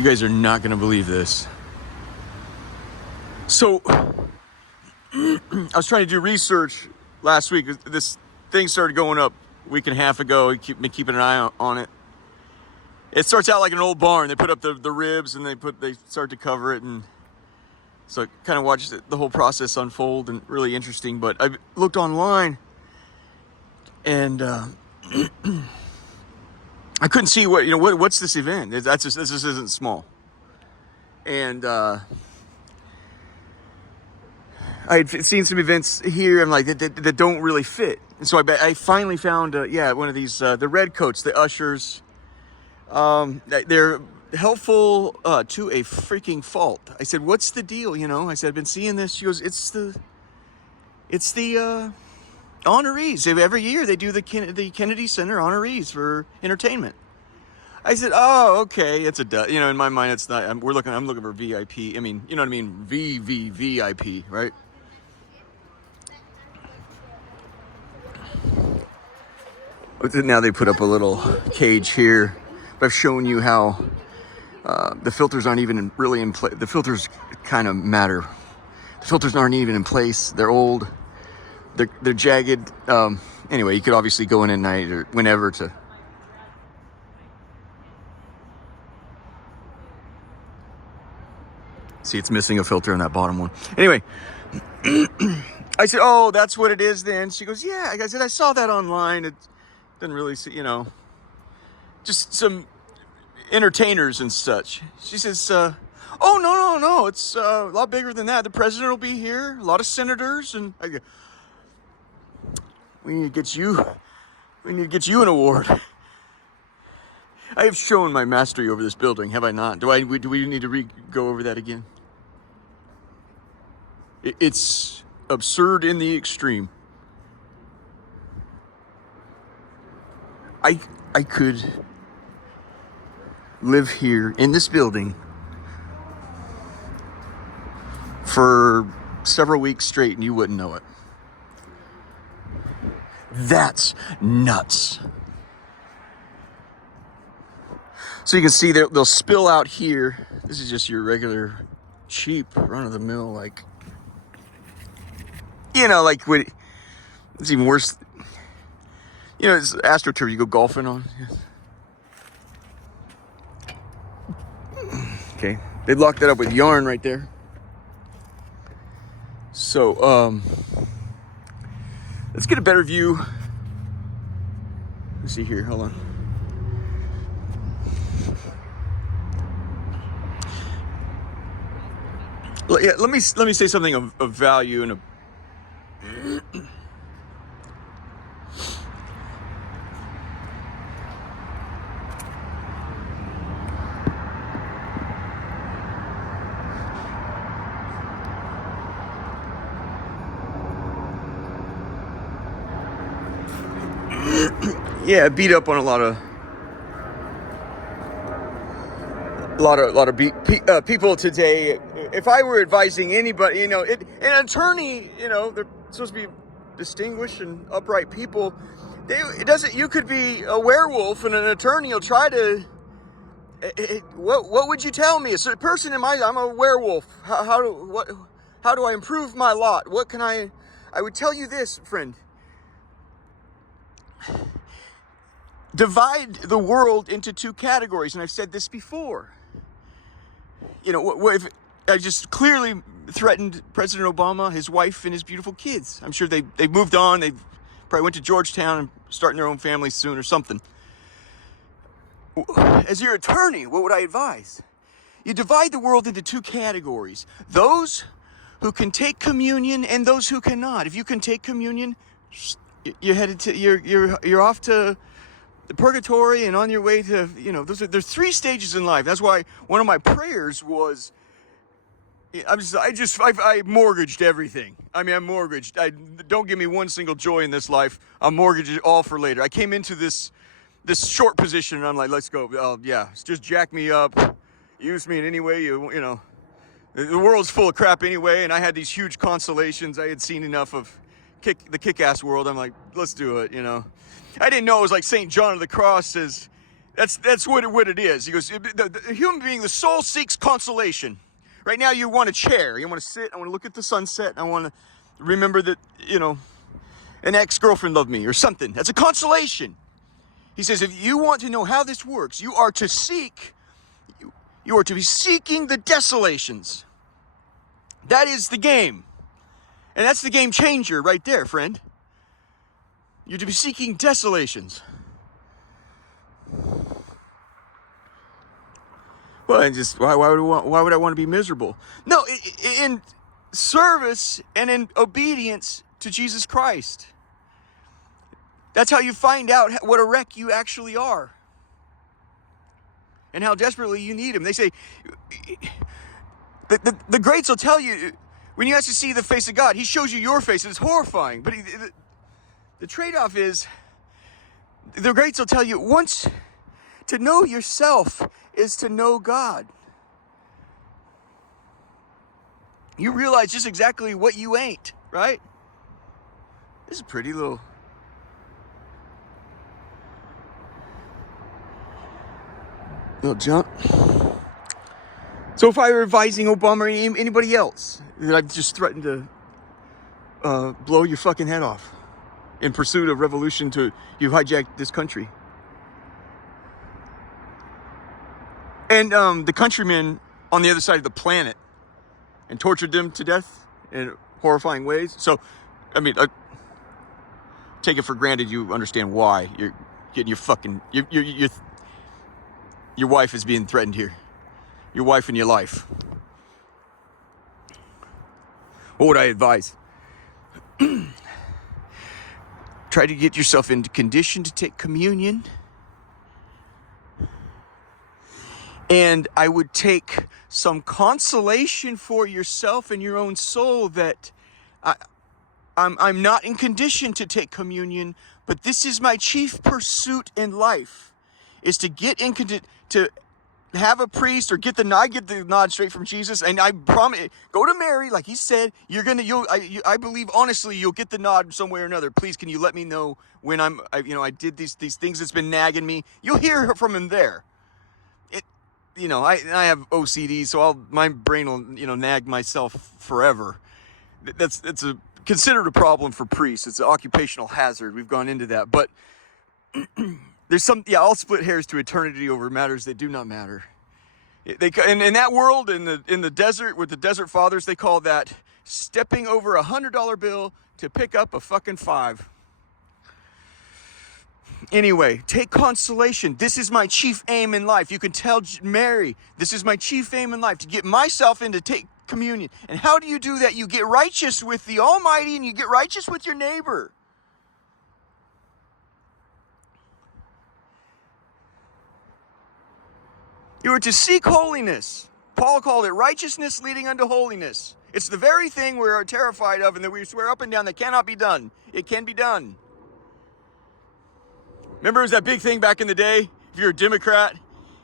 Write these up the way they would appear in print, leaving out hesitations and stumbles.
You guys are not going to believe this. So, I was trying to do research last week. This thing started going up a week and a half ago. Been keeping an eye on it. It starts out like an old barn. They put up the ribs and they start to cover it, and so I kind of watched the whole process unfold, and really interesting. But I looked online, and I couldn't see what's this event. This isn't small, and I had seen some events here. I'm like that don't really fit, and so I finally found one of these the red coats, the ushers. They're helpful to a freaking fault. I said, "What's the deal?" I said, "I've been seeing this." She goes, "It's the honorees. Every year they do the Kennedy Center honorees for entertainment." I said, "Oh, okay, it's a in my mind it's not. I'm looking for VIP. I mean, you know what I mean, VIP, right?" Now they put up a little cage here. I've shown you how the filters aren't even really in place. The filters kind of matter. The filters aren't even in place. They're old. They're jagged. Anyway, you could obviously go in at night or whenever to. See, it's missing a filter on that bottom one. Anyway, I said, "Oh, that's what it is then." She goes, "Yeah." I said, "I saw that online. It didn't really see, just some entertainers and such." She says, "Oh, no. It's a lot bigger than that. The president will be here, a lot of senators." And I go, we need to get you an award. I have shown my mastery over this building, have I not? Do we need to go over that again? It's absurd in the extreme. I could live here in this building for several weeks straight and you wouldn't know it. That's nuts. So you can see they'll spill out here. This is just your regular cheap run-of-the-mill, it's even worse. It's AstroTurf you go golfing on. Okay, they locked that up with yarn right there. So, let's get a better view. Let's see here, hold on. Yeah, let me say something of value and beat up on a lot of people today. If I were advising anybody, an attorney, they're supposed to be distinguished and upright people. You could be a werewolf, and an attorney will try to. What would you tell me? As a person I'm a werewolf. How do I improve my lot? What can I would tell you this, friend. Divide the world into two categories, and I've said this before. If I just clearly threatened President Obama, his wife, and his beautiful kids. I'm sure they've moved on. They probably went to Georgetown and starting their own families soon or something. As your attorney, what would I advise? You divide the world into two categories: those who can take communion and those who cannot. If you can take communion, you're off to the purgatory and on your way to, there's three stages in life. That's why one of my prayers was, I mortgaged everything. I'm mortgaged. Don't give me one single joy in this life. I'm mortgaged it all for later. I came into this short position and I'm like, let's go. Oh yeah, just jack me up, use me in any way the world's full of crap anyway. And I had these huge constellations. I had seen enough of the kick-ass world. I'm like, let's do it. I didn't know it was like St. John of the Cross says, That's what it is. He goes, the human being, the soul seeks consolation. Right now you want a chair. You want to sit. I want to look at the sunset. I want to remember that, an ex-girlfriend loved me or something. That's a consolation. He says, if you want to know how this works, you are to be seeking the desolations. That is the game. And that's the game changer right there, friend. You're to be seeking desolations. Well, and just why would I want to be miserable? No, in service and in obedience to Jesus Christ. That's how you find out what a wreck you actually are. And how desperately you need him. They say, the greats will tell you, when you actually see the face of God, he shows you your face, and it's horrifying. But the trade-off is, the greats will tell you, once to know yourself is to know God. You realize just exactly what you ain't, right? This is a pretty little... jump. So if I were advising Obama or anybody else, that I've just threatened to blow your fucking head off in pursuit of revolution you hijacked this country. And the countrymen on the other side of the planet and tortured them to death in horrifying ways. So, I mean, take it for granted you understand why you're getting your fucking... Your wife is being threatened here. Your wife and your life. What would I advise? Try to get yourself into condition to take communion. And I would take some consolation for yourself and your own soul that I'm not in condition to take communion, but this is my chief pursuit in life, is to get in to have a priest or get the nod straight from Jesus. And I promise, go to Mary, like he said, I believe honestly you'll get the nod some way or another. Please, can you let me know when I did these things that's been nagging me? You'll hear from him there. I have OCD, so my brain will, nag myself forever. It's considered a problem for priests. It's an occupational hazard. We've gone into that, but there's I'll split hairs to eternity over matters that do not matter. In that world, in the desert with the desert fathers, they call that stepping over $100 bill to pick up a fucking $5. Anyway, take consolation. This is my chief aim in life. You can tell Mary, this is my chief aim in life, to get myself in to take communion. And how do you do that? You get righteous with the Almighty and you get righteous with your neighbor. You are to seek holiness. Paul called it righteousness leading unto holiness. It's the very thing we are terrified of and that we swear up and down that cannot be done. It can be done. Remember, it was that big thing back in the day? If you're a Democrat,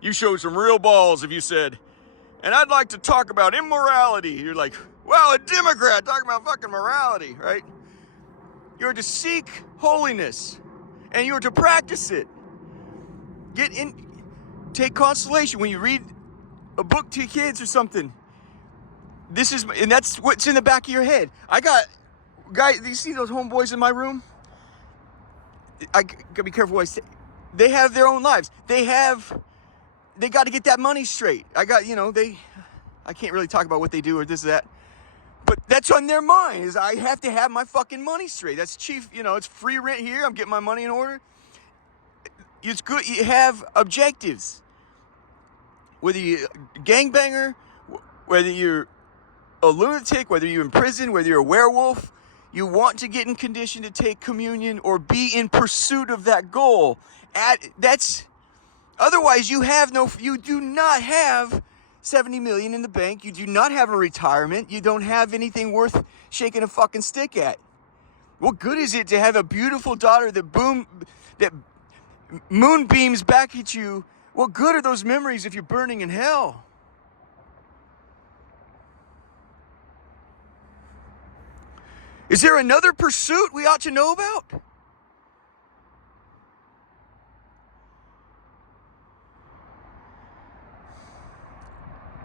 you showed some real balls if you said, and I'd like to talk about immorality. You're like, well, a Democrat talking about fucking morality, right? You're to seek holiness, and you're to practice it. Take consolation when you read a book to kids or something. And that's what's in the back of your head. Guys, you see those homeboys in my room? I gotta be careful what I say. They have their own lives. They got to get that money straight. I can't really talk about what they do or this or that, but that's on their mind. Is I have to have my fucking money straight. That's chief. It's free rent here. I'm getting my money in order. It's good. You have objectives. Whether you're a gangbanger, whether you're a lunatic, whether you're in prison, whether you're a werewolf. You want to get in condition to take communion or be in pursuit of that goal. Otherwise you do not have 70 million in the bank. You do not have a retirement. You don't have anything worth shaking a fucking stick at. What good is it to have a beautiful daughter that moonbeams back at you? What good are those memories if you're burning in hell? Is there another pursuit we ought to know about?